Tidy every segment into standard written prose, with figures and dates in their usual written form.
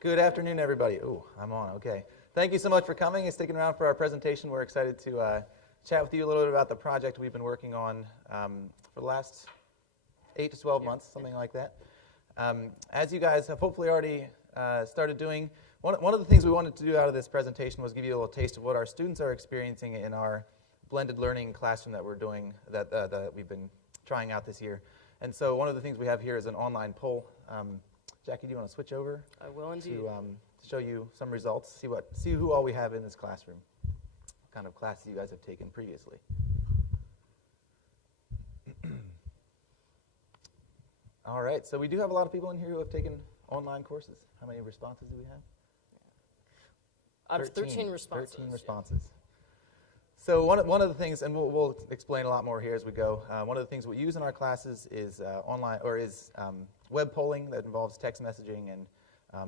Good afternoon, everybody. Oh, I'm on. Okay. Thank you so much for coming and sticking around for our presentation. We're excited to chat with you a little bit about the project we've been working on for the last 8 to 12 months, something like that. As you guys have hopefully already started doing, one of the things we wanted to do out of this presentation was give you a little taste of what our students are experiencing in our blended learning classroom that we're doing, that we've been trying out this year. And so one of the things we have here is an online poll. Jackie, do you want to switch over? I will indeed. To show you some results, see who all we have in this classroom, what kind of classes you guys have taken previously. All right, so we do have a lot of people in here who have taken online courses. How many responses do we have? Out of 13 responses. 13 responses. So one of the things, and we'll explain a lot more here as we go, one of the things we use in our classes is web polling that involves text messaging, and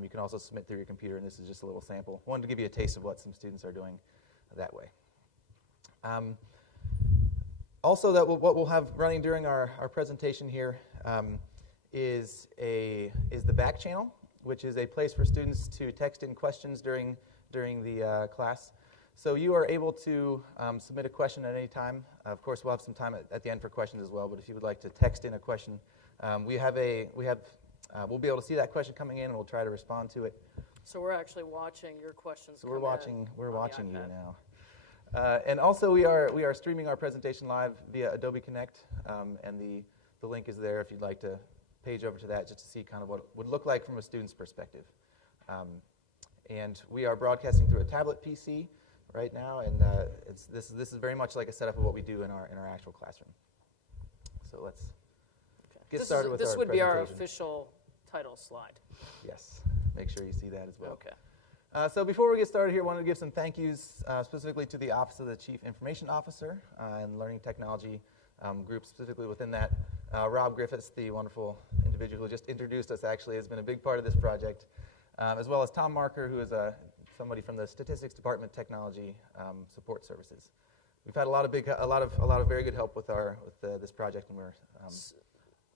you can also submit through your computer, and this is just a little sample. Wanted to give you a taste of what some students are doing that way. Also, what we'll have running during our presentation here is the back channel, which is a place for students to text in questions during the class. So you are able to submit a question at any time. Of course, we'll have some time at the end for questions as well, but if you would like to text in a question, we'll be able to see that question coming in, and we'll try to respond to it. So we're actually watching your questions. So we're watching you now. And also we are streaming our presentation live via Adobe Connect, and the link is there if you'd like to page over to that just to see kind of what it would look like from a student's perspective. And we are broadcasting through a tablet PC right now, and this is very much like a setup of what we do in our actual classroom. So let's get started with our presentation. This would be our official title slide. Yes, make sure you see that as well. Okay. So before we get started here, I wanted to give some thank yous specifically to the Office of the Chief Information Officer and Learning Technology group specifically within that. Rob Griffiths, the wonderful individual who just introduced us, actually has been a big part of this project, as well as Tom Marker, who is somebody from the Statistics Department Technology Support Services. We've had a lot of very good help with this project, and we're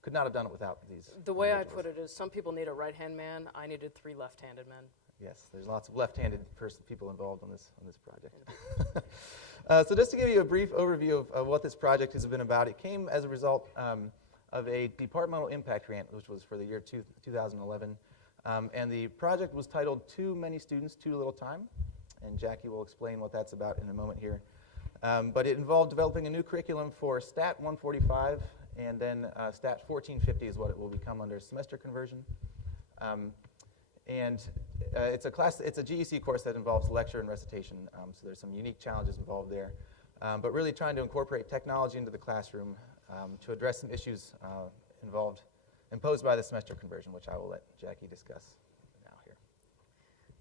could not have done it without these. The way I put it is, some people need a right-hand man. I needed 3 left-handed men. Yes, there's lots of left-handed people involved on this project. So just to give you a brief overview of what this project has been about, it came as a result of a departmental impact grant, which was for the year 2011. And the project was titled Too Many Students, Too Little Time. And Jackie will explain what that's about in a moment here. But it involved developing a new curriculum for Stat 145, and then Stat 1450 is what it will become under semester conversion. And it's a GEC course that involves lecture and recitation, so there's some unique challenges involved there. But really trying to incorporate technology into the classroom to address some issues imposed by the semester conversion, which I will let Jackie discuss now here.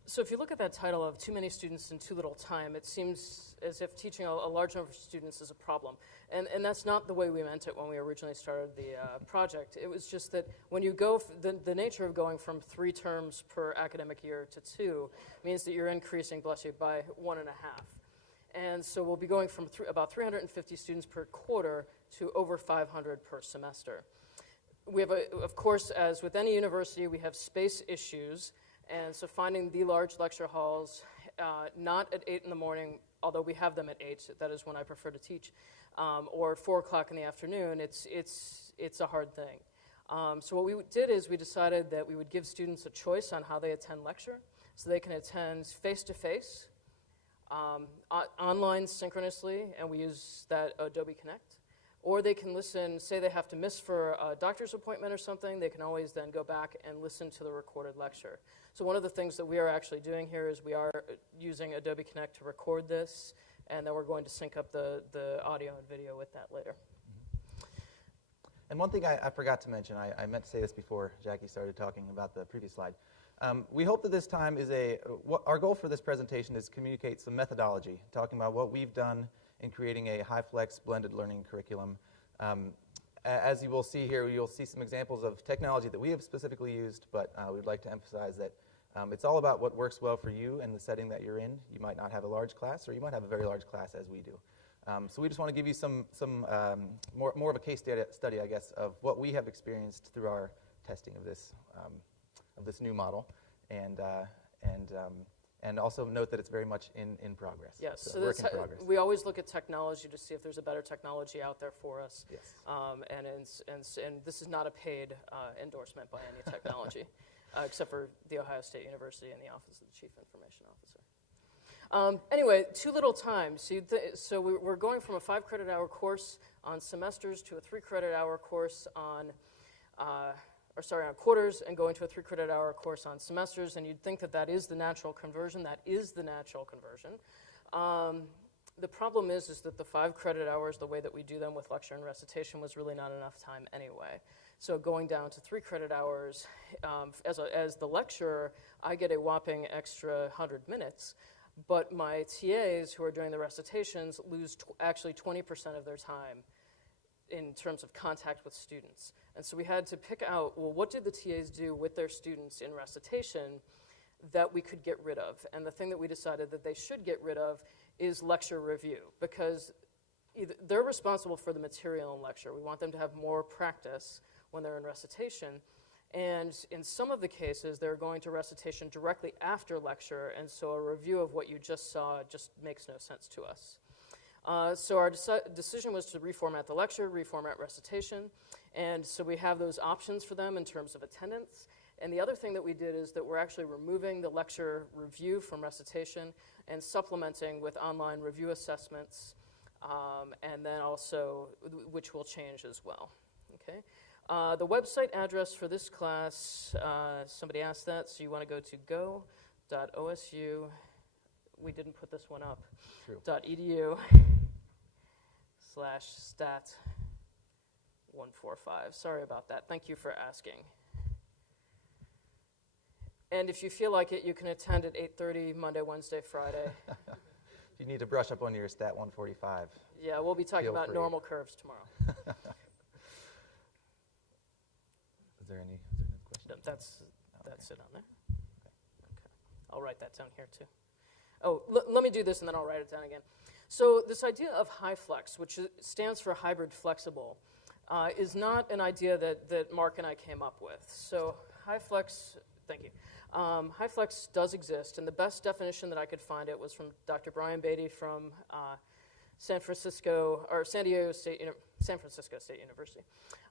So if you look at that title of Too Many Students in Too Little Time, it seems as if teaching a large number of students is a problem. And that's not the way we meant it when we originally started the project. It was just that when you go, the nature of going from 3 terms per academic year to 2 means that you're increasing, bless you, by 1.5. And so we'll be going from about 350 students per quarter to over 500 per semester. We have, of course, as with any university, we have space issues, and so finding the large lecture halls, not at 8 in the morning, although we have them at 8, that is when I prefer to teach, or 4 o'clock in the afternoon, it's a hard thing. So what we did is we decided that we would give students a choice on how they attend lecture, so they can attend face-to-face, online synchronously, and we use that Adobe Connect. Or they can listen, say they have to miss for a doctor's appointment or something, they can always then go back and listen to the recorded lecture. So one of the things that we are actually doing here is we are using Adobe Connect to record this, and then we're going to sync up the audio and video with that later. And one thing I forgot to mention, I meant to say this before Jackie started talking about the previous slide. We hope that this time our goal for this presentation is to communicate some methodology, talking about what we've done in creating a HyFlex blended learning curriculum. As you will see here, you'll see some examples of technology that we have specifically used, but we'd like to emphasize that it's all about what works well for you and the setting that you're in. You might not have a large class, or you might have a very large class as we do. So we just want to give you some more of a case study, I guess, of what we have experienced through our testing of this new model. and also note that it's very much in progress. Yes, so so work in progress. we always look at technology to see if there's a better technology out there for us. Yes. And this is not a paid endorsement by any technology, except for the Ohio State University and the Office of the Chief Information Officer. Anyway, too little time. So we're going from a 5-credit-hour course on semesters to a 3-credit-hour course on quarters, and going to a 3-credit-hour course on semesters, and you'd think that that is the natural conversion. That is the natural conversion. The problem is that the 5 credit hours, the way that we do them with lecture and recitation, was really not enough time anyway. So going down to 3 credit hours, as the lecturer, I get a whopping extra 100 minutes, but my TAs who are doing the recitations lose actually 20% of their time in terms of contact with students. And so we had to pick out, well, what did the TAs do with their students in recitation that we could get rid of? And the thing that we decided that they should get rid of is lecture review, because they're responsible for the material in lecture. We want them to have more practice when they're in recitation. And in some of the cases, they're going to recitation directly after lecture, and so a review of what you just saw just makes no sense to us. So our decision was to reformat the lecture, reformat recitation, and so we have those options for them in terms of attendance. And the other thing that we did is that we're actually removing the lecture review from recitation and supplementing with online review assessments, and then also, which will change as well. Okay. The website address for this class, somebody asked that, so you want to go to go.osu, we didn't put this one up, .edu/stat145. Sorry about that. Thank you for asking. And if you feel like it, you can attend at 8:30 Monday, Wednesday, Friday. If you need to brush up on your stat 145. Yeah, we'll be talking about normal curves tomorrow. Is there any question? No, that's it on there. Okay. I'll write that down here too. Oh, let me do this and then I'll write it down again. So this idea of HyFlex, which stands for hybrid flexible, is not an idea that Mark and I came up with. So HyFlex, thank you. HyFlex does exist, and the best definition that I could find it was from Dr. Brian Beatty from San Francisco State University.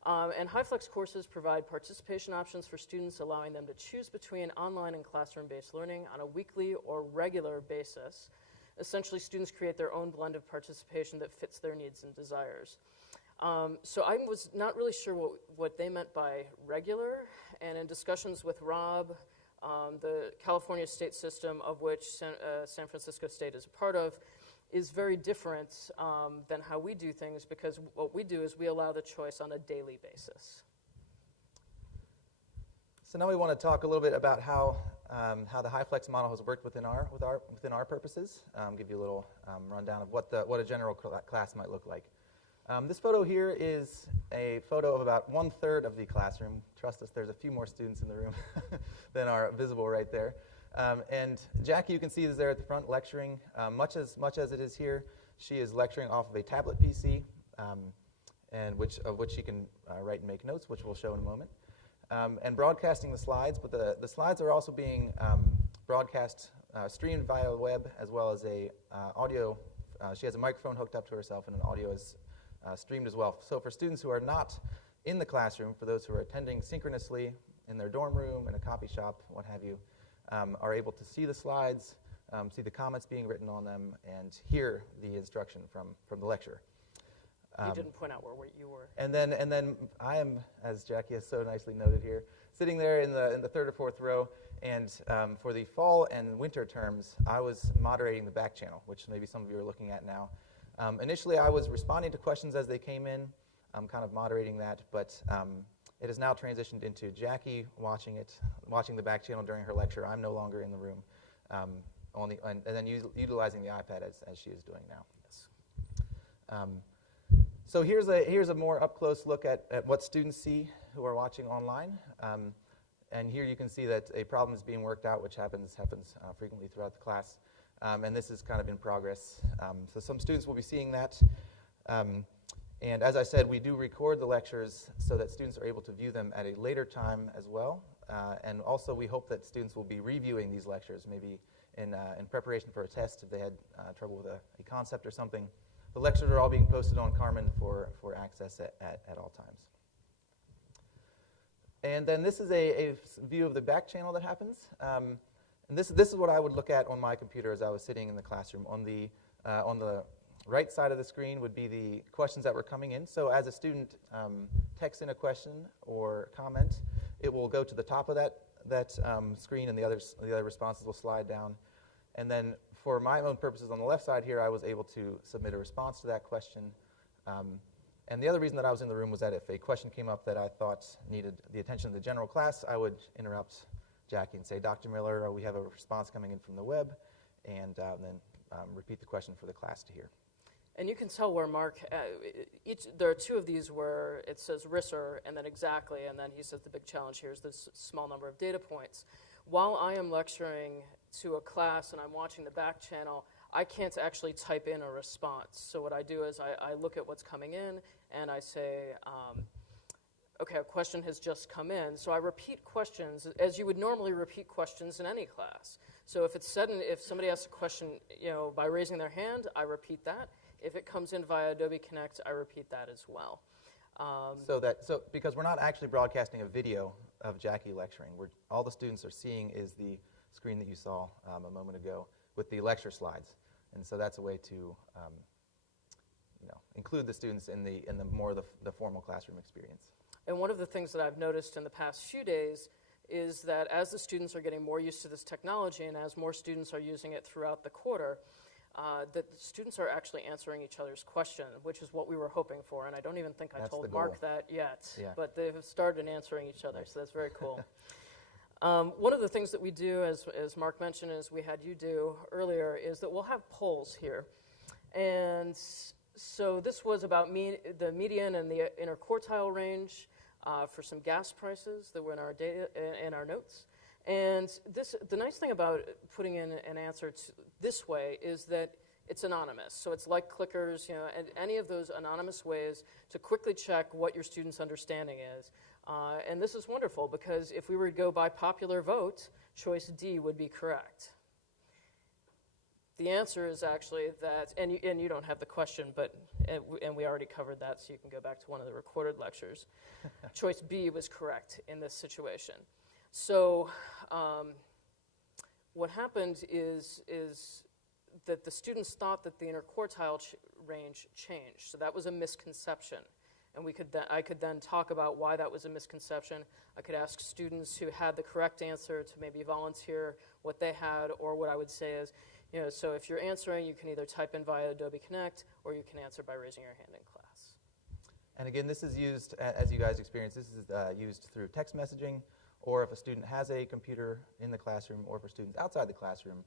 And HyFlex courses provide participation options for students, allowing them to choose between online and classroom-based learning on a weekly or regular basis. Essentially, students create their own blend of participation that fits their needs and desires. So I was not really sure what they meant by regular, and in discussions with Rob, the California state system, of which San Francisco State is a part of, is very different than how we do things, because what we do is we allow the choice on a daily basis. So now we want to talk a little bit about how the HyFlex model has worked within our purposes. Give you a little rundown of what a general class might look like. This photo here is a photo of about 1/3 of the classroom. Trust us, there's a few more students in the room than are visible right there. And Jackie, you can see, is there at the front lecturing. Much as it is here, she is lecturing off of a tablet PC, of which she can write and make notes, which we'll show in a moment, and broadcasting the slides. But the slides are also being broadcast, streamed via the web, as well as a audio. She has a microphone hooked up to herself, and an audio is streamed as well. So for students who are not in the classroom, for those who are attending synchronously in their dorm room, in a coffee shop, what have you, are able to see the slides, see the comments being written on them, and hear the instruction from the lecture. You didn't point out where you were. And then I am, as Jackie has so nicely noted here, sitting there in the third or fourth row. And for the fall and winter terms, I was moderating the back channel, which maybe some of you are looking at now. Initially, I was responding to questions as they came in. I'm kind of moderating that, but it has now transitioned into Jackie watching the back channel during her lecture. I'm no longer in the room, and then utilizing the iPad as she is doing now. Yes. So here's a more up-close look at what students see who are watching online. And here you can see that a problem is being worked out, which happens frequently throughout the class. And this is kind of in progress. So some students will be seeing that. And as I said, we do record the lectures so that students are able to view them at a later time as well. And also, we hope that students will be reviewing these lectures, maybe in preparation for a test if they had trouble with a concept or something. The lectures are all being posted on Carmen for access at all times. And then this is a view of the back channel that happens. And this is what I would look at on my computer as I was sitting in the classroom. On the right side of the screen would be the questions that were coming in. So as a student texts in a question or comment, it will go to the top of that screen, and the other responses will slide down. And then for my own purposes on the left side here, I was able to submit a response to that question. And the other reason that I was in the room was that if a question came up that I thought needed the attention of the general class, I would interrupt Jackie and say, Dr. Miller, we have a response coming in from the web, and then repeat the question for the class to hear. And you can tell where Mark, there are two of these where it says Risser and then exactly, and then he says the big challenge here is this small number of data points. While I am lecturing to a class and I'm watching the back channel, I can't actually type in a response. So what I do is I look at what's coming in and I say, okay, a question has just come in. So I repeat questions as you would normally repeat questions in any class. So if it's said, if somebody asks a question, by raising their hand, I repeat that. If it comes in via Adobe Connect, I repeat that as well. So because we're not actually broadcasting a video of Jackie lecturing, all the students are seeing is the screen that you saw a moment ago with the lecture slides, and so that's a way to include the students in the more the formal classroom experience. And one of the things that I've noticed in the past few days is that as the students are getting more used to this technology and as more students are using it throughout the quarter, that the students are actually answering each other's question, which is what we were hoping for. And I don't even think I told Mark that yet, but they've started answering each other, so that's very cool. One of the things that we do, as Mark mentioned, as we had you do earlier, is that we'll have polls here. And so this was about the median and the interquartile range for some gas prices that were in our data, in our notes. And the nice thing about putting in an answer this way is that it's anonymous. So it's like clickers, and any of those anonymous ways to quickly check what your student's understanding is. And this is wonderful because if we were to go by popular vote, choice D would be correct. The answer is actually that, and you don't have the question, and we already covered that, so you can go back to one of the recorded lectures. Choice B was correct in this situation. So what happened is that the students thought that the interquartile range changed. So that was a misconception. And I could then talk about why that was a misconception. I could ask students who had the correct answer to maybe volunteer what they had, or what I would say is, so if you're answering, you can either type in via Adobe Connect, or you can answer by raising your hand in class. And again, this is used, as you guys experienced, this is used through text messaging, or if a student has a computer in the classroom, or for students outside the classroom,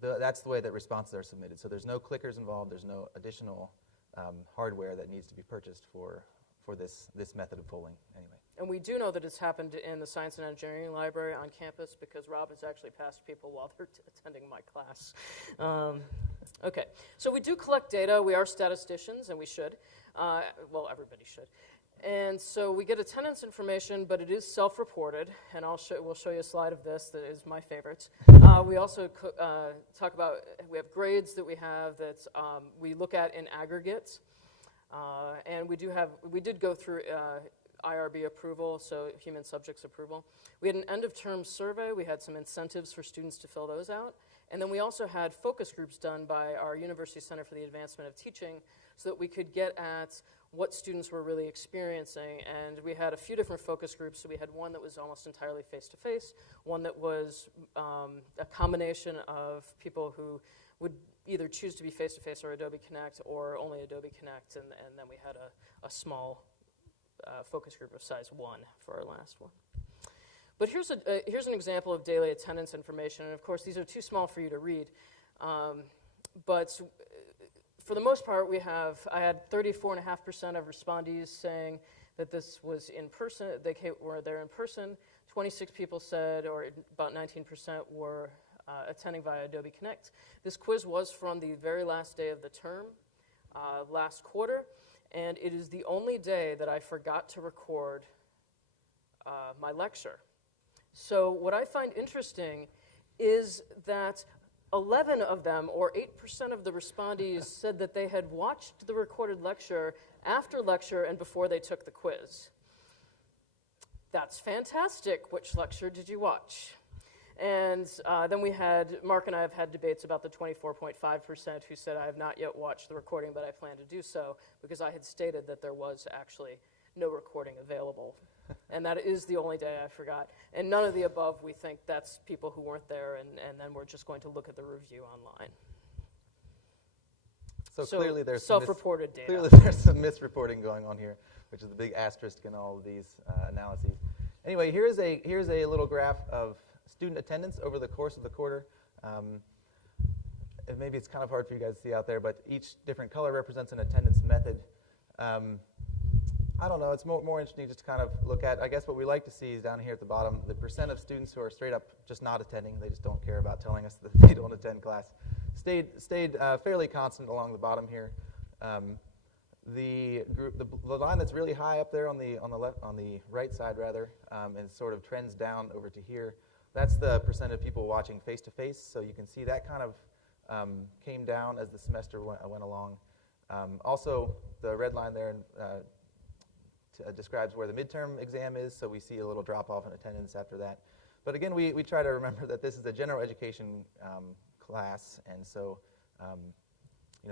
that's the way that responses are submitted. So there's no clickers involved, there's no additional hardware that needs to be purchased for this method of polling anyway. And we do know that it's happened in the Science and Engineering Library on campus because Rob has actually passed people while they're attending my class. Okay, so we do collect data. We are statisticians, and we should. Well, everybody should. And so we get attendance information, but it is self-reported, and we'll show you a slide of this that is my favorite. We also talk about, we have grades that we have that we look at in aggregate, and we did go through IRB approval, so human subjects approval. We had an end-of-term survey. We had some incentives for students to fill those out. And then we also had focus groups done by our University Center for the Advancement of Teaching so that we could get at what students were really experiencing. And we had a few different focus groups. So we had one that was almost entirely face-to-face, one that was a combination of people who would either choose to be face-to-face or Adobe Connect or only Adobe Connect. And then we had a small focus group of size 1 for our last one. But here's an example of daily attendance information. And of course, these are too small for you to read. But for the most part, I had 34.5% of respondees saying that this was in person, they were there in person. 26 people said, or about 19% were attending via Adobe Connect. This quiz was from the very last day of the term, last quarter. And it is the only day that I forgot to record my lecture. So what I find interesting is that 11 of them, or 8% of the respondees, said that they had watched the recorded lecture after lecture and before they took the quiz. That's fantastic. Which lecture did you watch? And then Mark and I have had debates about the 24.5% who said, I have not yet watched the recording, but I plan to do so, because I had stated that there was actually no recording available. And that is the only day I forgot. And none of the above, we think that's people who weren't there, and then we're just going to look at the review online. So clearly there's self-reported data. Clearly there's some misreporting going on here, which is the big asterisk in all of these analyses. Anyway, here's a little graph of student attendance over the course of the quarter. And maybe it's kind of hard for you guys to see out there, but each different color represents an attendance method. I don't know, it's more interesting just to kind of look at, I guess what we like to see is down here at the bottom, the percent of students who are straight up just not attending. They just don't care about telling us that they don't attend class. Stayed fairly constant along the bottom here. The line that's really high up there on the right side rather, and sort of trends down over to here. That's the percent of people watching face-to-face. So you can see that kind of came down as the semester went along. Also, the red line there describes where the midterm exam is, so we see a little drop-off in attendance after that. But again, we try to remember that this is a general education class, and so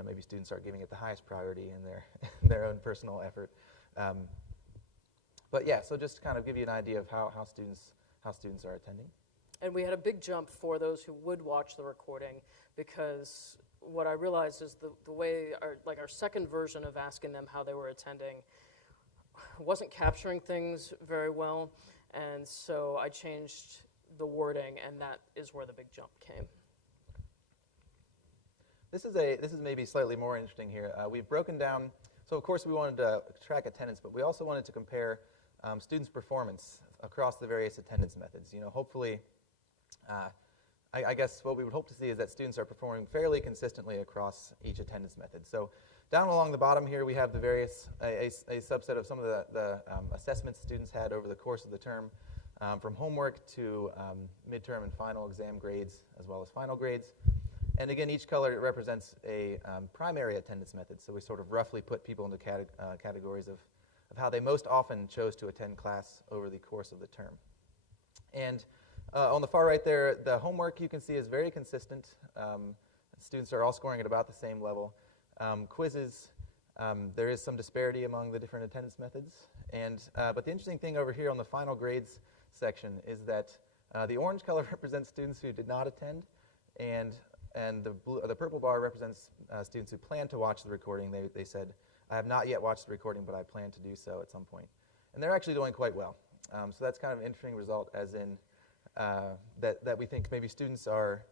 maybe students are giving it the highest priority in their own personal effort. But yeah, so just to kind of give you an idea of how students are attending. And we had a big jump for those who would watch the recording, because what I realized is the way our second version of asking them how they were attending wasn't capturing things very well, and so I changed the wording, and that is where the big jump came. This is maybe slightly more interesting here. We've broken down, so of course we wanted to track attendance, but we also wanted to compare students' performance across the various attendance methods. Hopefully, I guess what we would hope to see is that students are performing fairly consistently across each attendance method. So down along the bottom here, we have the various, a subset of some of the assessments students had over the course of the term, from homework to midterm and final exam grades, as well as final grades. And again, each color represents a primary attendance method, so we sort of roughly put people into categories of how they most often chose to attend class over the course of the term. And on the far right there, the homework you can see is very consistent. Students are all scoring at about the same level. Quizzes, there is some disparity among the different attendance methods. But the interesting thing over here on the final grades section is that the orange color represents students who did not attend, and the purple bar represents students who plan to watch the recording. They said, I have not yet watched the recording, but I plan to do so at some point. And they're actually doing quite well. So that's kind of an interesting result, as in that we think maybe students are,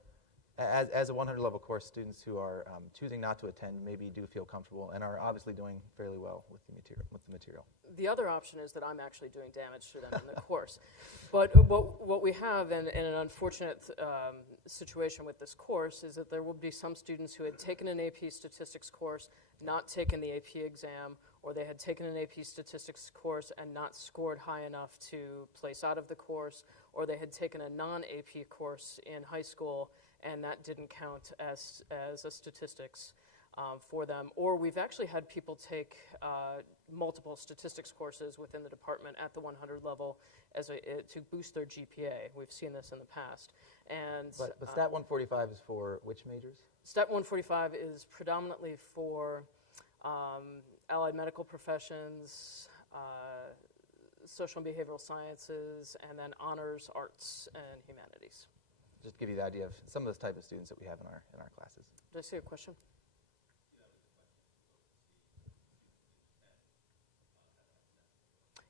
as a 100-level course, students who are choosing not to attend maybe do feel comfortable and are obviously doing fairly well with the material. The other option is that I'm actually doing damage to them in the course. But what we have in an unfortunate situation with this course is that there will be some students who had taken an AP statistics course, not taken the AP exam, or they had taken an AP statistics course and not scored high enough to place out of the course, or they had taken a non-AP course in high school and that didn't count as a statistics for them. Or we've actually had people take multiple statistics courses within the department at the 100 level to boost their GPA. We've seen this in the past. But Stat 145 is for which majors? Stat 145 is predominantly for allied medical professions, social and behavioral sciences, and then honors, arts, and humanities. Just to give you the idea of some of the type of students that we have in our classes. Did I see a question?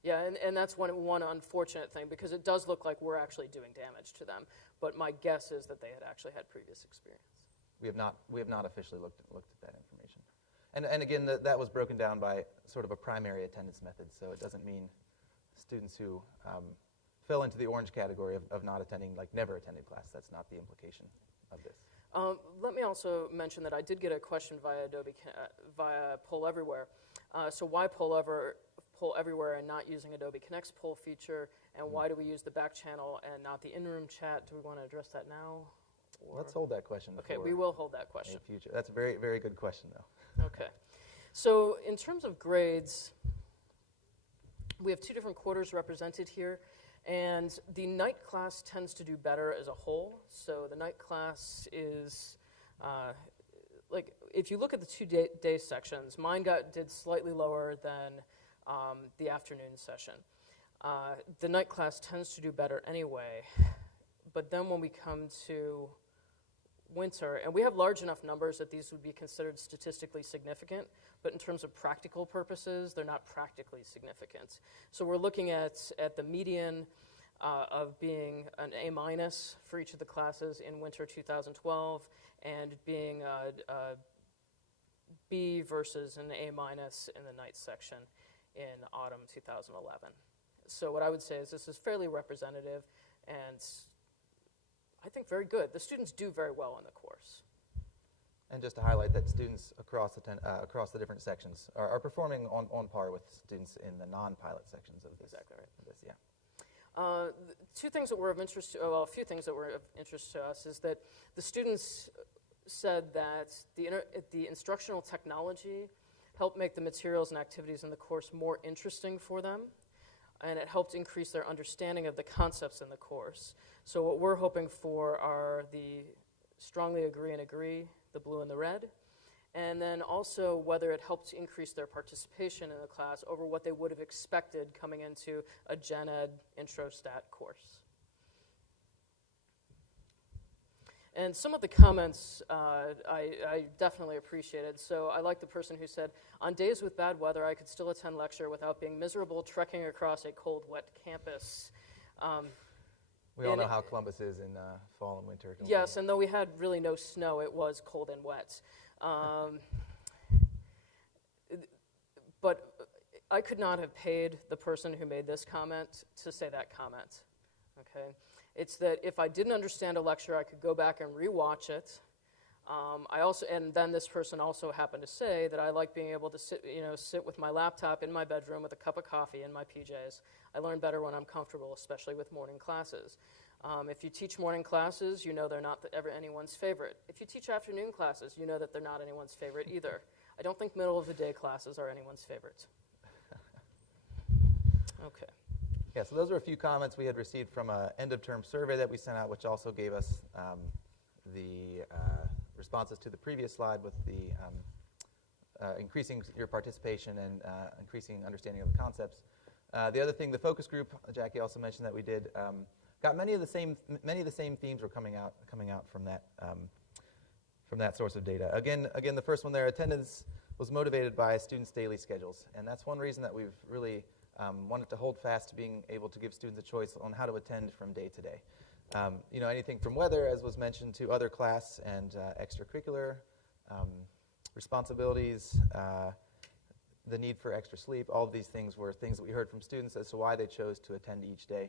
Yeah, and that's one unfortunate thing, because it does look like we're actually doing damage to them. But my guess is that they had actually had previous experience. We have not officially looked at that information. And again, that was broken down by sort of a primary attendance method, so it doesn't mean students who fell into the orange category of not attending, like never attended class. That's not the implication of this. Let me also mention that I did get a question via Adobe, via Poll Everywhere. So why Poll poll everywhere and not using Adobe Connect's poll feature, and why do we use the back channel and not the in-room chat? Do we want to address that now? Or? Let's hold that question. Okay, we will hold that question. In future. That's a very, very good question, though. Okay. So in terms of grades, we have two different quarters represented here, and the night class tends to do better as a whole. So the night class is, like, if you look at the two-day sections, mine did slightly lower than the afternoon session. The night class tends to do better anyway, but then when we come to winter, and we have large enough numbers that these would be considered statistically significant, but in terms of practical purposes, they're not practically significant. So we're looking at the median of being an A- for each of the classes in winter 2012, and being a B versus an A- in the night section in autumn 2011. So what I would say is this is fairly representative, and I think very good. The students do very well in the course. And just to highlight that students across the different sections are performing on par with students in the non-pilot sections of this. Exactly right. Yeah. Two things that were of interest, well, a few things that were of interest to us is that the students said that the instructional technology helped make the materials and activities in the course more interesting for them, and it helped increase their understanding of the concepts in the course. So what we're hoping for are the strongly agree and agree, the blue and the red, and then also whether it helped increase their participation in the class over what they would have expected coming into a Gen Ed Intro Stat course. And some of the comments I definitely appreciated. So I like the person who said, on days with bad weather, I could still attend lecture without being miserable trekking across a cold, wet campus. We all know how Columbus is in fall and winter. Yes, and though we had really no snow, it was cold and wet. But I could not have paid the person who made this comment to say that comment, okay? It's that if I didn't understand a lecture, I could go back and rewatch it. And then this person also happened to say that I like being able to sit with my laptop in my bedroom with a cup of coffee in my PJs. I learn better when I'm comfortable, especially with morning classes. If you teach morning classes, you know they're not anyone's favorite. If you teach afternoon classes, you know that they're not anyone's favorite either. I don't think middle of the day classes are anyone's favorite. Okay. Yeah, so those are a few comments we had received from an end-of-term survey that we sent out, which also gave us the responses to the previous slide with the increasing your participation and increasing understanding of the concepts. The other thing, the focus group, Jackie also mentioned that we did, got many of the same themes were coming out from that source of data. Again, the first one there, attendance was motivated by students' daily schedules, and that's one reason that we've really wanted to hold fast to being able to give students a choice on how to attend from day to day. Anything from weather, as was mentioned, to other class and extracurricular responsibilities, the need for extra sleep. All of these things were things that we heard from students as to why they chose to attend each day.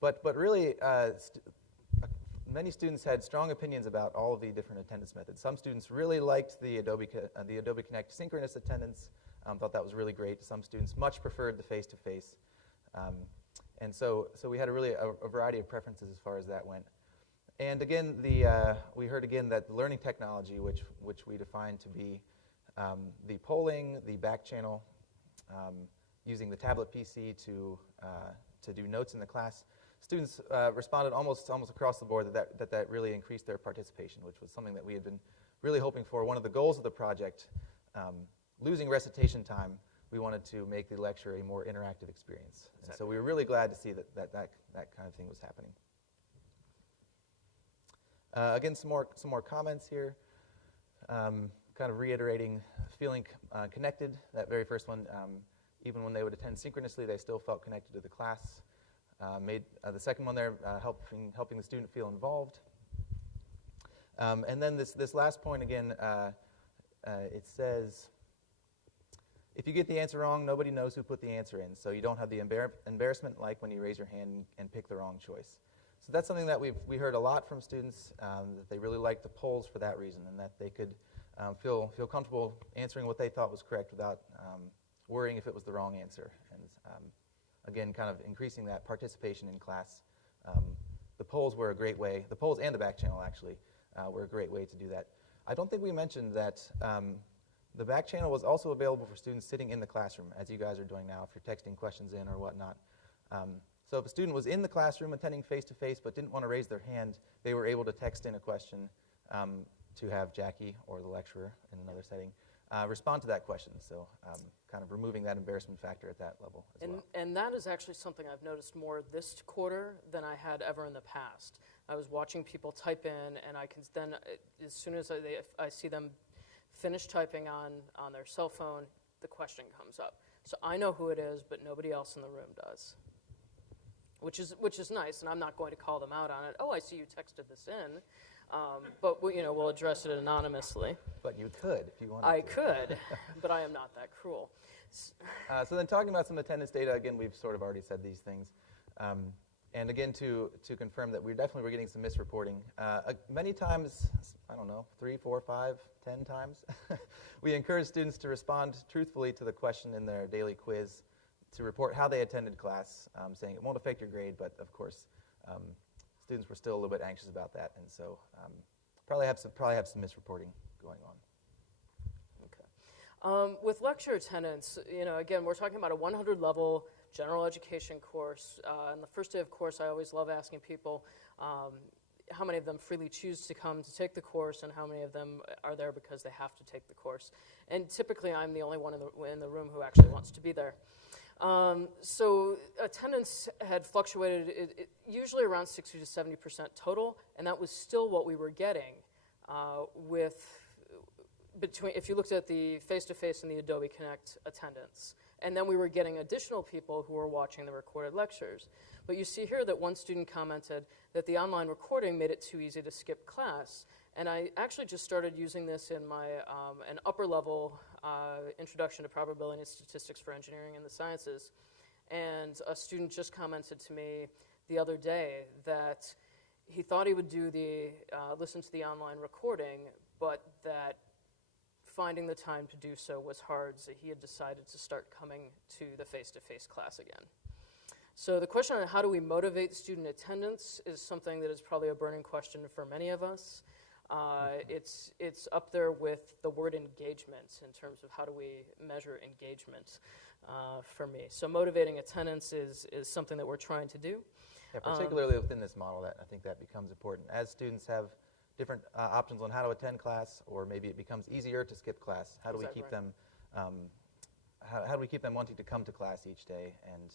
But really, many students had strong opinions about all of the different attendance methods. Some students really liked the Adobe Connect synchronous attendance, thought that was really great. Some students much preferred the face-to-face. And so we had a variety of preferences as far as that went. And again, we heard again that the learning technology, which we defined to be the polling, the back channel, using the tablet PC to do notes in the class, students responded almost across the board that really increased their participation, which was something that we had been really hoping for. One of the goals of the project, losing recitation time, we wanted to make the lecture a more interactive experience. Exactly. And so we were really glad to see that kind of thing was happening. Again, some more comments here, kind of reiterating feeling connected. That very first one, even when they would attend synchronously, they still felt connected to the class. The second one there, helping the student feel involved. And then this last point again, it says, if you get the answer wrong, nobody knows who put the answer in, so you don't have the embarrassment like when you raise your hand and pick the wrong choice. So that's something that we heard a lot from students, that they really liked the polls for that reason, and that they could feel comfortable answering what they thought was correct without worrying if it was the wrong answer. And again, kind of increasing that participation in class. The polls were a great way, the polls and the back channel actually were a great way to do that. I don't think we mentioned that the back channel was also available for students sitting in the classroom, as you guys are doing now, if you're texting questions in or whatnot. So if a student was in the classroom attending face-to-face but didn't want to raise their hand, they were able to text in a question to have Jackie or the lecturer in another setting respond to that question. So kind of removing that embarrassment factor at that level as well. And that is actually something I've noticed more this quarter than I had ever in the past. I was watching people type in, and I can then, as soon as I see them finish typing on their cell phone, the question comes up. So I know who it is, but nobody else in the room does, which is nice, and I'm not going to call them out on it. Oh, I see you texted this in, but we'll address it anonymously. But you could if you wanted I to. could, but I am not that cruel. So then talking about some attendance data, again, we've sort of already said these things. And again, to confirm that we definitely were getting some misreporting. Many times, I don't know, 3, 4, 5, 10 times, we encourage students to respond truthfully to the question in their daily quiz, to report how they attended class, saying it won't affect your grade, but of course, students were still a little bit anxious about that, and so probably have some misreporting going on. With lecture attendance, again, we're talking about a 100-level general education course. On the first day of course, I always love asking people how many of them freely choose to come to take the course and how many of them are there because they have to take the course. And typically, I'm the only one in the room who actually wants to be there. So attendance had fluctuated usually around 60 to 70% total, and that was still what we were getting if you looked at the face-to-face and the Adobe Connect attendance. And then we were getting additional people who were watching the recorded lectures. But you see here that one student commented that the online recording made it too easy to skip class. And I actually just started using this in my an upper-level introduction to probability and statistics for engineering and the sciences. And a student just commented to me the other day that he thought he would do listen to the online recording, but that finding the time to do so was hard, so he had decided to start coming to the face-to-face class again. So the question on how do we motivate student attendance is something that is probably a burning question for many of us. It's up there with the word engagement in terms of how do we measure engagement for me. So motivating attendance is something that we're trying to do. Yeah, particularly within this model, I think that becomes important. As students have different options on how to attend class, or maybe it becomes easier to skip class. How do we keep them? How do we keep them wanting to come to class each day and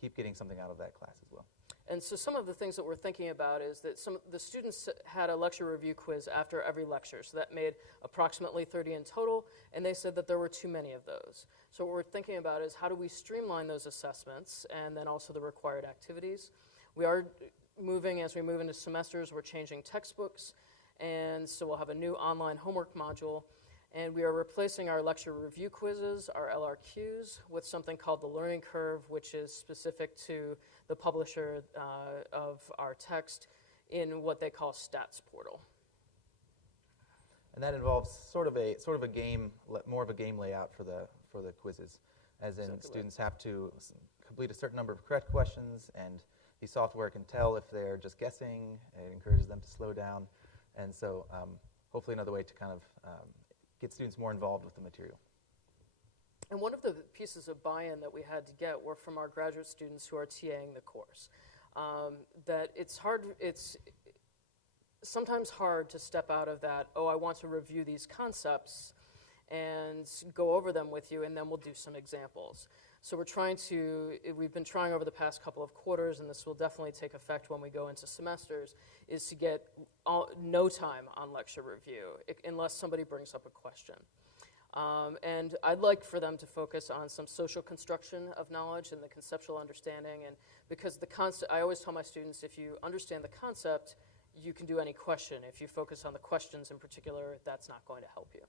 keep getting something out of that class as well? And so some of the things that we're thinking about is that the students had a lecture review quiz after every lecture, so that made approximately 30 in total, and they said that there were too many of those. So what we're thinking about is how do we streamline those assessments and then also the required activities. We are moving, as we move into semesters, we're changing textbooks, and so we'll have a new online homework module, and we are replacing our lecture review quizzes, our LRQs, with something called the learning curve, which is specific to the publisher of our text in what they call Stats Portal. And that involves sort of a game, more of a game layout for the quizzes, as in students have to complete a certain number of correct questions, and the software can tell if they're just guessing. It encourages them to slow down. And so hopefully another way to kind of get students more involved with the material. And one of the pieces of buy-in that we had to get were from our graduate students who are TAing the course. That it's sometimes hard to step out of that, I want to review these concepts and go over them with you, and then we'll do some examples. So we've been trying over the past couple of quarters, and this will definitely take effect when we go into semesters, is to get no time on lecture review, unless somebody brings up a question. And I'd like for them to focus on some social construction of knowledge and the conceptual understanding, and because I always tell my students, if you understand the concept, you can do any question. If you focus on the questions in particular, that's not going to help you.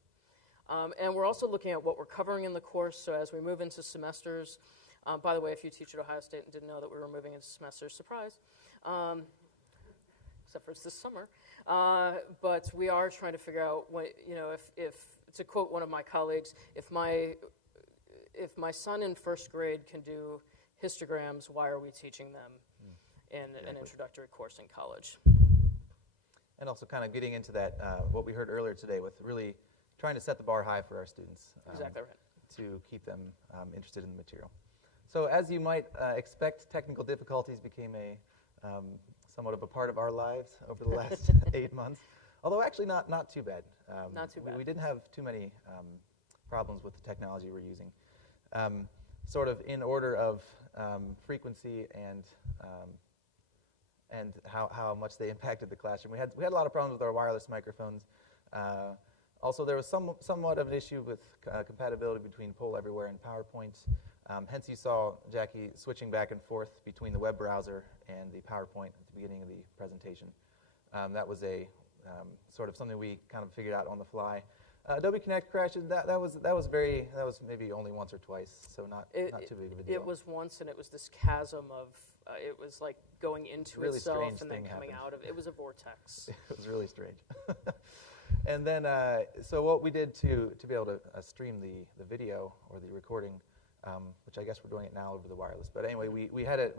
And we're also looking at what we're covering in the course, so as we move into semesters, by the way, if you teach at Ohio State and didn't know that we were moving into semesters, surprise, except for it's this summer, but we are trying to figure out, if to quote one of my colleagues, if my if my son in first grade can do histograms, why are we teaching them in an introductory course in college? And also kind of getting into that, what we heard earlier today with really trying to set the bar high for our students. Exactly right. To keep them interested in the material. So as you might expect, technical difficulties became a somewhat of a part of our lives over the last 8 months. Although actually not too bad. Not too bad. We didn't have too many problems with the technology we're using. Sort of in order of frequency and how much they impacted the classroom. We had a lot of problems with our wireless microphones. Also, there was somewhat of an issue with compatibility between Poll Everywhere and PowerPoint. Hence, you saw Jackie switching back and forth between the web browser and the PowerPoint at the beginning of the presentation. That was a sort of something we kind of figured out on the fly. Adobe Connect crashes. That was maybe only once or twice, so not too big of a deal. It was once, and it was this chasm of it was like going into really itself and then coming out of it. It was a vortex. It was really strange. And then, so what we did to be able to stream the video or the recording, which I guess we're doing it now over the wireless. But anyway, we had a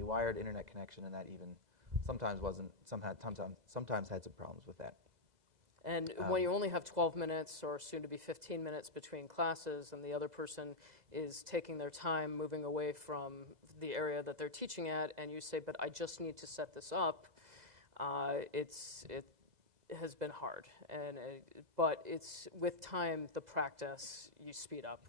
wired internet connection, and that even sometimes had some problems with that. And when you only have 12 minutes or soon to be 15 minutes between classes, and the other person is taking their time moving away from the area that they're teaching at, and you say, "But I just need to set this up," it has been hard. But it's with time, the practice, you speed up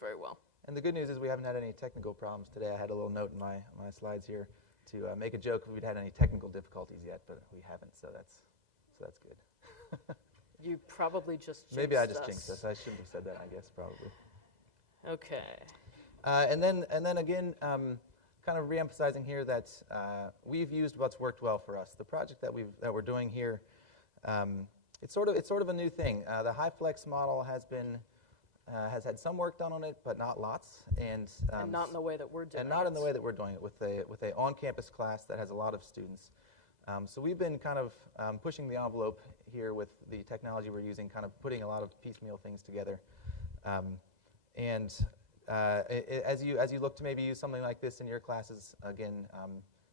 very well. And the good news is we haven't had any technical problems today. I had a little note in my slides here to make a joke if we'd had any technical difficulties yet, but we haven't, so that's good. You probably just jinxed Maybe I just us. jinxed us. I shouldn't have said that, I guess, probably. Okay. And then again, kind of re-emphasizing here that we've used what's worked well for us. The project that we're doing here, it's sort of a new thing. The HyFlex model has had some work done on it, but not lots, and not in the way that we're doing it. And not in the way that we're doing it with a on-campus class that has a lot of students. So we've been kind of pushing the envelope here with the technology we're using, kind of putting a lot of piecemeal things together. As you look to maybe use something like this in your classes, again,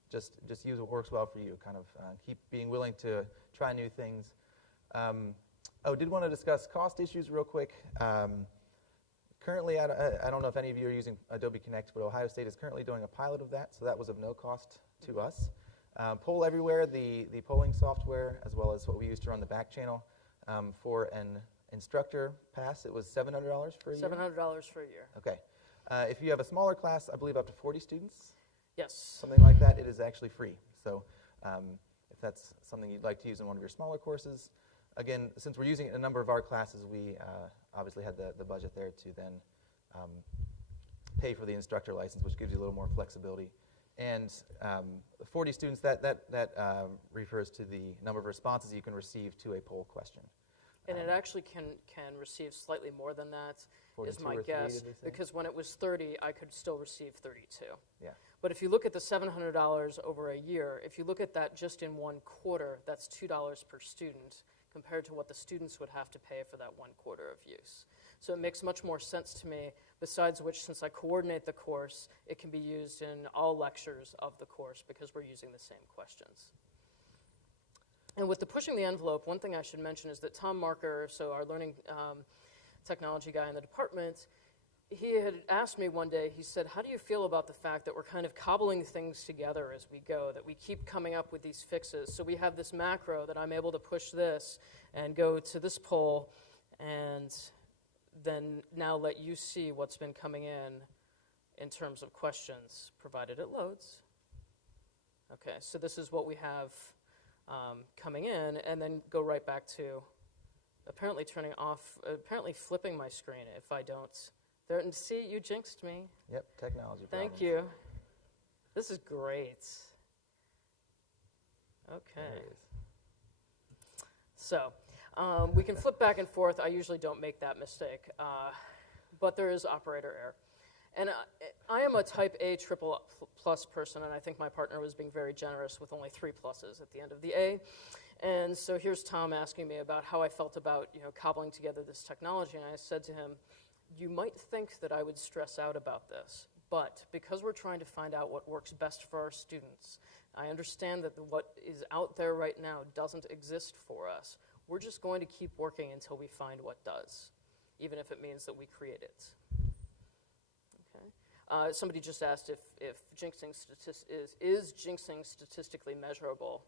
just use what works well for you. Kind of keep being willing to try new things. Did want to discuss cost issues real quick. Currently, I don't know if any of you are using Adobe Connect, but Ohio State is currently doing a pilot of that, so that was of no cost to us. Poll Everywhere, the polling software, as well as what we use to run the backchannel, for an instructor pass, it was $700 for a year? $700 for a year. Okay. If you have a smaller class, I believe up to 40 students, Yes. something like that, it is actually free. So if that's something you'd like to use in one of your smaller courses, again, since we're using it in a number of our classes, we obviously had the budget there to then pay for the instructor license, which gives you a little more flexibility. And 40 students, that refers to the number of responses you can receive to a poll question. And it actually can receive slightly more than that, is 42 my or 3, guess, did they say? because when it was 30, I could still receive 32. Yeah. But if you look at the $700 over a year, if you look at that just in one quarter, that's $2 per student compared to what the students would have to pay for that 1 quarter of use. So it makes much more sense to me, besides which, since I coordinate the course, it can be used in all lectures of the course because we're using the same questions. And with the pushing the envelope, one thing I should mention is that Tom Marker, so our learning technology guy in the department, he had asked me one day, he said, "How do you feel about the fact that we're kind of cobbling things together as we go, that we keep coming up with these fixes? So we have this macro that I'm able to push this and go to this poll and then now let you see what's been coming in terms of questions, provided it loads." Okay, so this is what we have coming in, and then go right back to apparently turning off, apparently flipping my screen if I don't. There, and see, you jinxed me. Yep, technology Thank problems. you. This is great. There Okay. it is. So we can flip back and forth. I usually don't make that mistake, but there is operator error. And I am a type A triple plus person, and I think my partner was being very generous with only 3 pluses at the end of the A. And so here's Tom asking me about how I felt about cobbling together this technology, and I said to him, you might think that I would stress out about this, but because we're trying to find out what works best for our students, I understand that what is out there right now doesn't exist for us. We're just going to keep working until we find what does, even if it means that we create it. Okay. Somebody just asked if jinxing is jinxing statistically measurable.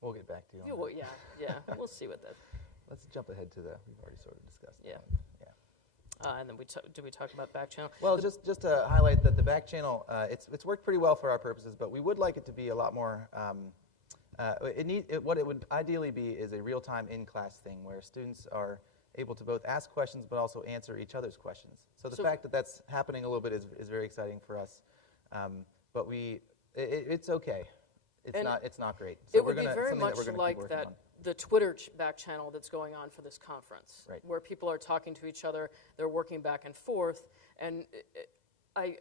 We'll get back to you on Well, that. yeah, we'll see what that. Let's jump ahead to we've already sort of discussed Yeah. that. Yeah. And then we talk about backchannel? Well, just to highlight that the backchannel, it's worked pretty well for our purposes, but we would like it to be a lot more. What it would ideally be is a real-time in-class thing where students are able to both ask questions but also answer each other's questions. So the fact that that's happening a little bit is very exciting for us. But it's okay. It's not great. So it would be very much like that. The Twitter back channel that's going on for this conference, right, where people are talking to each other, they're working back and forth, and I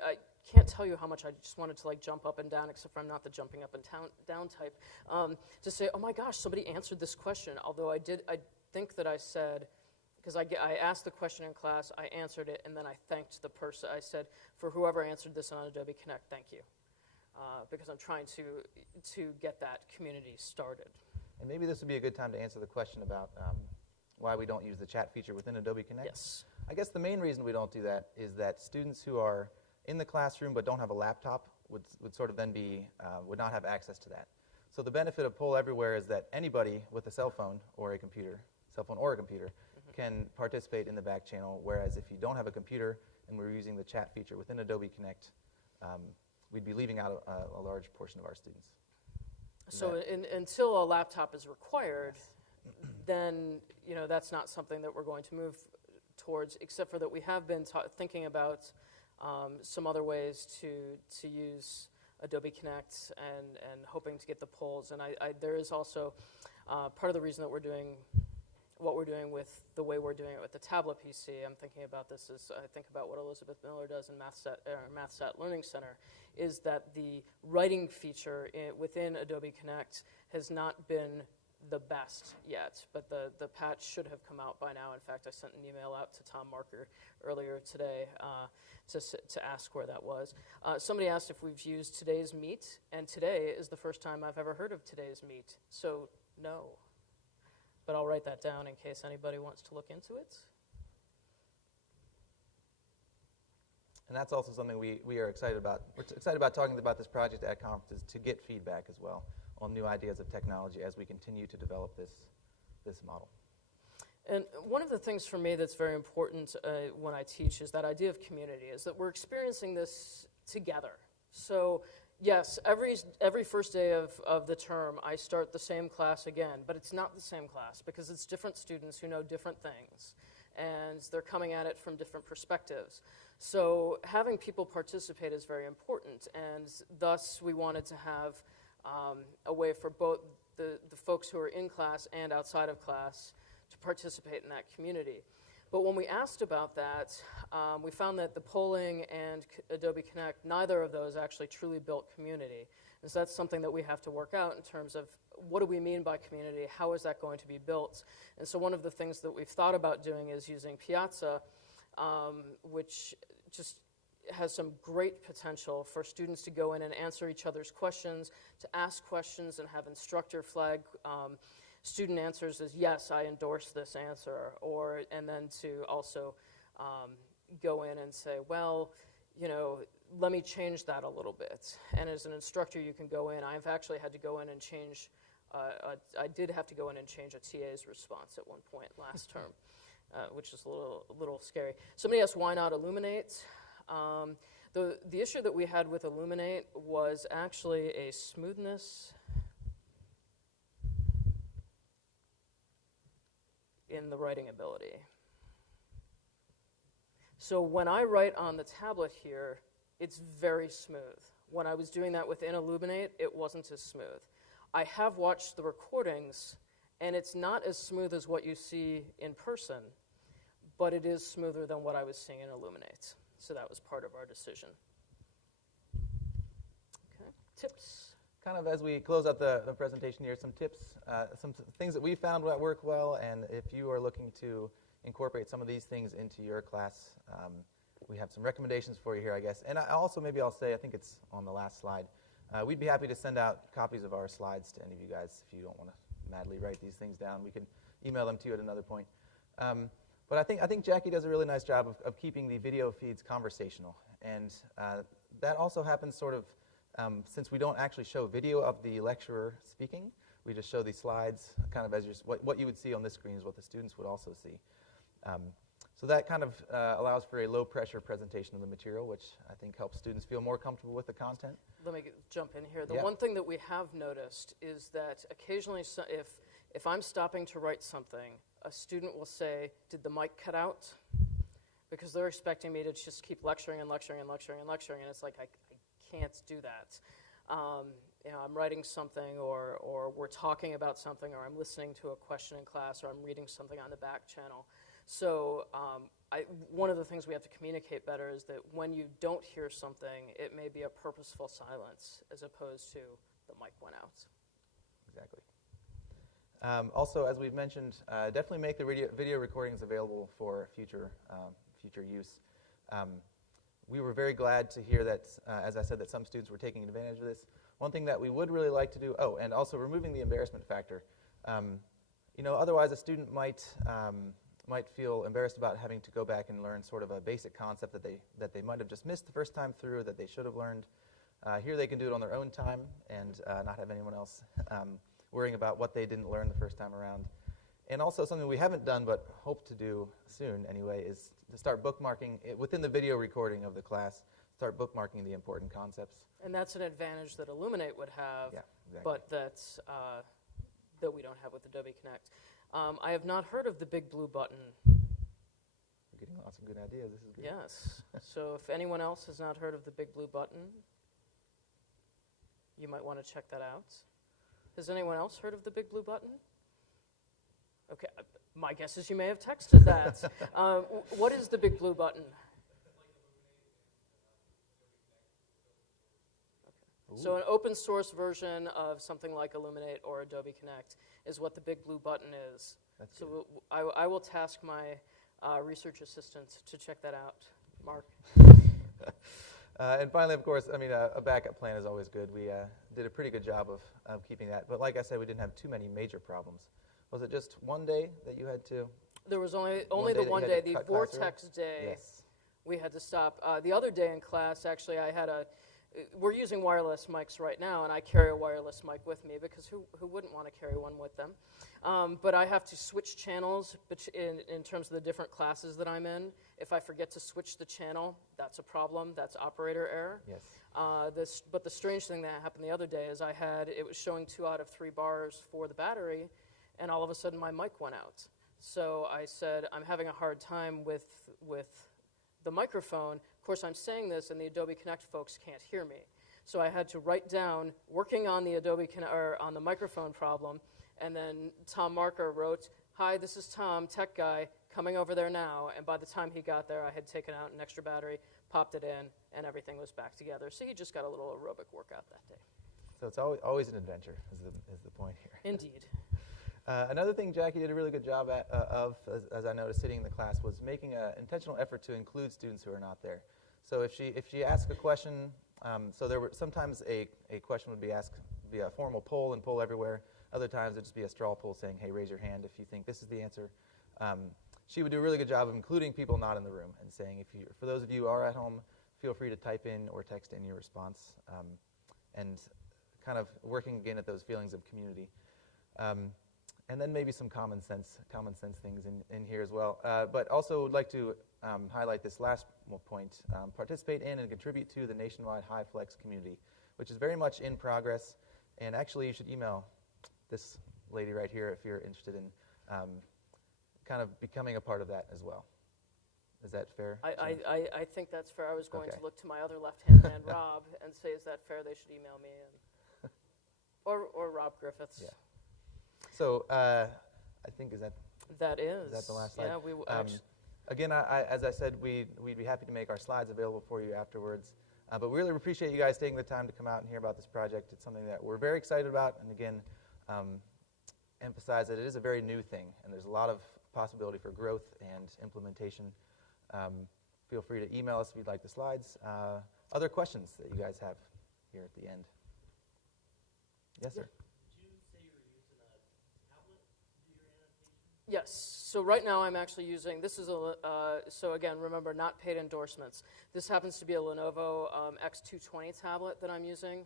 can't tell you how much I just wanted to jump up and down, except for I'm not the jumping up and down type, to say, oh my gosh, somebody answered this question, although I think that I said, because I asked the question in class, I answered it, and then I thanked the person. I said, for whoever answered this on Adobe Connect, thank you, because I'm trying to get that community started. And maybe this would be a good time to answer the question about why we don't use the chat feature within Adobe Connect. Yes. I guess the main reason we don't do that is that students who are in the classroom but don't have a laptop would sort of then would not have access to that. So the benefit of Poll Everywhere is that anybody with a cell phone or a computer, can participate in the back channel, whereas if you don't have a computer and we're using the chat feature within Adobe Connect, we'd be leaving out a large portion of our students. So until a laptop is required, then that's not something that we're going to move towards, except for that we have been thinking about some other ways to use Adobe Connect and hoping to get the polls. And there is also part of the reason that we're doing what we're doing with the way we're doing it with the tablet PC. I'm thinking about this as I think about what Elizabeth Miller does in MathStat Learning Center, is that the writing feature within Adobe Connect has not been the best yet, but the patch should have come out by now. In fact, I sent an email out to Tom Marker earlier today to ask where that was. Somebody asked if we've used Today's Meet, and today is the first time I've ever heard of Today's Meet, so no. But I'll write that down in case anybody wants to look into it. And that's also something we are excited about. We're excited about talking about this project at conferences to get feedback as well on new ideas of technology as we continue to develop this model. And one of the things for me that's very important when I teach is that idea of community, is that we're experiencing this together. So yes, every first day of the term, I start the same class again, but it's not the same class because it's different students who know different things, and they're coming at it from different perspectives. So having people participate is very important, and thus we wanted to have a way for both the folks who are in class and outside of class to participate in that community. But when we asked about that, we found that the polling and Adobe Connect, neither of those actually truly built community. And so that's something that we have to work out in terms of what do we mean by community, how is that going to be built? And so one of the things that we've thought about doing is using Piazza, which just has some great potential for students to go in and answer each other's questions, to ask questions and have instructor flag student answers as, yes, I endorse this answer, and then to also go in and say, well, let me change that a little bit. And as an instructor, you can go in. I've actually had to go in and change, I did have to go in and change a TA's response at one point last term, which is a little scary. Somebody asked, why not Illuminate? The issue that we had with Illuminate was actually a smoothness in the writing ability. So when I write on the tablet here, it's very smooth. When I was doing that within Illuminate, it wasn't as smooth. I have watched the recordings, and it's not as smooth as what you see in person, but it is smoother than what I was seeing in Illuminate. So that was part of our decision. Okay, tips. Kind of as we close out the presentation here, some tips, some things that we found that work well, and if you are looking to incorporate some of these things into your class, we have some recommendations for you here, I guess. And maybe I'll say, I think it's on the last slide, we'd be happy to send out copies of our slides to any of you guys if you don't want to madly write these things down. We can email them to you at another point. But I think Jackie does a really nice job of keeping the video feeds conversational. And that also happens sort of, since we don't actually show video of the lecturer speaking, we just show these slides kind of as what you would see on this screen is what the students would also see. So that kind of allows for a low-pressure presentation of the material, which I think helps students feel more comfortable with the content. Let me jump in here. The one thing that we have noticed is that occasionally, if I'm stopping to write something, a student will say, "Did the mic cut out?" Because they're expecting me to just keep lecturing and lecturing and lecturing and lecturing, and it's like I can't do that. I'm writing something, or we're talking about something, or I'm listening to a question in class, or I'm reading something on the back channel. So one of the things we have to communicate better is that when you don't hear something, it may be a purposeful silence as opposed to the mic went out. Exactly. Also, as we've mentioned, definitely make the video recordings available for future use. We were very glad to hear that, as I said, that some students were taking advantage of this. One thing that we would really like to do, and also removing the embarrassment factor. Otherwise a student might feel embarrassed about having to go back and learn sort of a basic concept that they might have just missed the first time through, that they should have learned. Here they can do it on their own time and not have anyone else worrying about what they didn't learn the first time around. And also something we haven't done but hope to do soon anyway is to start bookmarking within the video recording of the class, start bookmarking the important concepts. And that's an advantage that Illuminate would have, exactly. but that we don't have with Adobe Connect. I have not heard of the big blue button. We're getting lots of good ideas. This is good. Yes. So if anyone else has not heard of the big blue button, you might want to check that out. Has anyone else heard of the big blue button? Okay, my guess is you may have texted that. What is the big blue button? Okay. So an open source version of something like Illuminate or Adobe Connect is what the big blue button is. That's so good. I will task my research assistant to check that out. Mark? And finally, of course, a backup plan is always good. We did a pretty good job of keeping that. But like I said, we didn't have too many major problems. Was it just one day that you had to? There was only the one day, the Vortex day. Yes. We had to stop. The other day in class, actually, we're using wireless mics right now, and I carry a wireless mic with me because who wouldn't want to carry one with them? But I have to switch channels in terms of the different classes that I'm in. If I forget to switch the channel, that's a problem. That's operator error. Yes. But the strange thing that happened the other day is it was showing 2 out of 3 bars for the battery, and all of a sudden my mic went out. So I said, I'm having a hard time with the microphone. Of course, I'm saying this, and the Adobe Connect folks can't hear me. So I had to write down, working on the on the microphone problem, and then Tom Marker wrote, "Hi, this is Tom, tech guy, coming over there now." And by the time he got there, I had taken out an extra battery, popped it in, and everything was back together. So he just got a little aerobic workout that day. So it's always an adventure, is the point here. Indeed. Another thing Jackie did a really good job as I noticed sitting in the class, was making an intentional effort to include students who are not there. So if she asks a question, so there were sometimes a question would be asked via a formal poll and poll everywhere. Other times it'd just be a straw poll saying, "Hey, raise your hand if you think this is the answer." She would do a really good job of including people not in the room and saying, for those of you who are at home, feel free to type in or text in your response, and kind of working again at those feelings of community. And then maybe some common sense things in here as well. But also would like to highlight this last point. Participate in and contribute to the nationwide HyFlex community, which is very much in progress. And actually, you should email this lady right here if you're interested in kind of becoming a part of that as well. Is that fair? I think that's fair. I was going to look to my other left-hand man, Rob, and say, is that fair? They should email me. Or Rob Griffiths. Yeah. So I think, is that the last slide? Yeah, we again, as I said, we'd be happy to make our slides available for you afterwards. But we really appreciate you guys taking the time to come out and hear about this project. It's something that we're very excited about, and again, emphasize that it is a very new thing, and there's a lot of possibility for growth and implementation. Feel free to email us if you'd like the slides. Other questions that you guys have here at the end? Yes, sir. Did you say you were using a tablet to do your annotation? Yes. So right now I'm actually using, this is so again, remember, not paid endorsements. This happens to be a Lenovo X220 tablet that I'm using.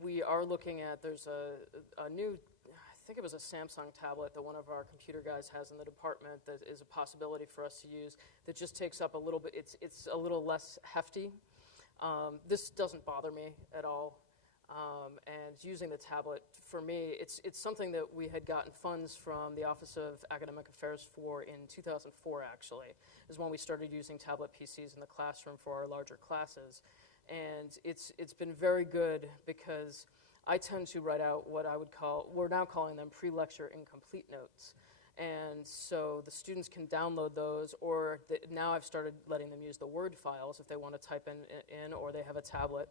We are looking at, there's a new, I think it was a Samsung tablet that one of our computer guys has in the department that is a possibility for us to use that just takes up a little bit, it's a little less hefty. This doesn't bother me at all. And using the tablet, for me, it's something that we had gotten funds from the Office of Academic Affairs for in 2004, actually, is when we started using tablet PCs in the classroom for our larger classes. And it's been very good because I tend to write out what I would call, we're now calling them pre-lecture incomplete notes. And so the students can download those, or now I've started letting them use the Word files if they want to type in or they have a tablet.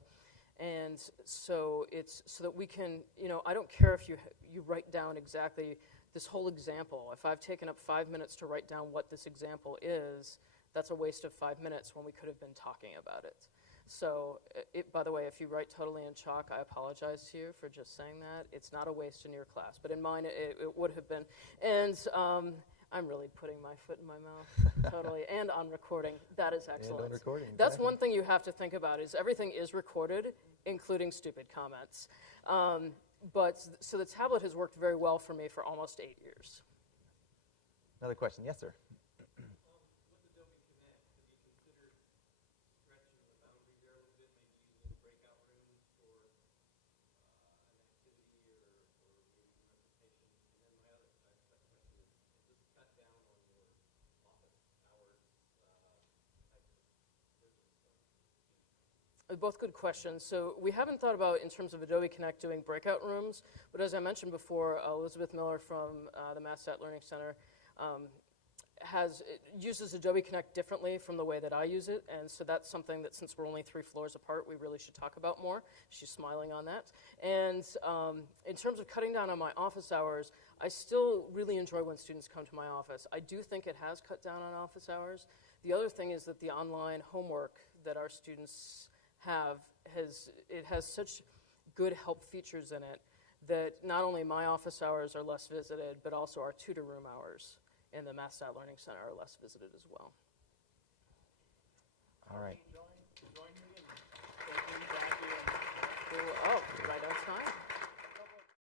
And so it's so that we can, I don't care if you write down exactly this whole example. If I've taken up 5 minutes to write down what this example is, that's a waste of 5 minutes when we could have been talking about it. So, by the way, if you write totally in chalk, I apologize to you for just saying that. It's not a waste in your class, but in mine it would have been. And I'm really putting my foot in my mouth, totally, and on recording. That is excellent. And on recording, That's exactly. one thing you have to think about is everything is recorded, including stupid comments. So the tablet has worked very well for me for almost 8 years. Another question. Yes, sir. With Adobe Connect, have you considered stretching the boundaries there a little bit, maybe using breakout rooms for an activity or maybe some representation? And then my other question is, does this cut down on your office hours type of business? Both good questions. So we haven't thought about, in terms of Adobe Connect, doing breakout rooms, but as I mentioned before, Elizabeth Miller from the MassStat Learning Center uses Adobe Connect differently from the way that I use it, and so that's something that, since we're only 3 floors apart, we really should talk about more. She's smiling on that. And in terms of cutting down on my office hours, I still really enjoy when students come to my office. I do think it has cut down on office hours. The other thing is that the online homework that our students have has such good help features in it that not only my office hours are less visited, but also our tutor room hours in the MassStat Learning Center are less visited as well. All right. Join me in thanking Jackie and Oh, right on time.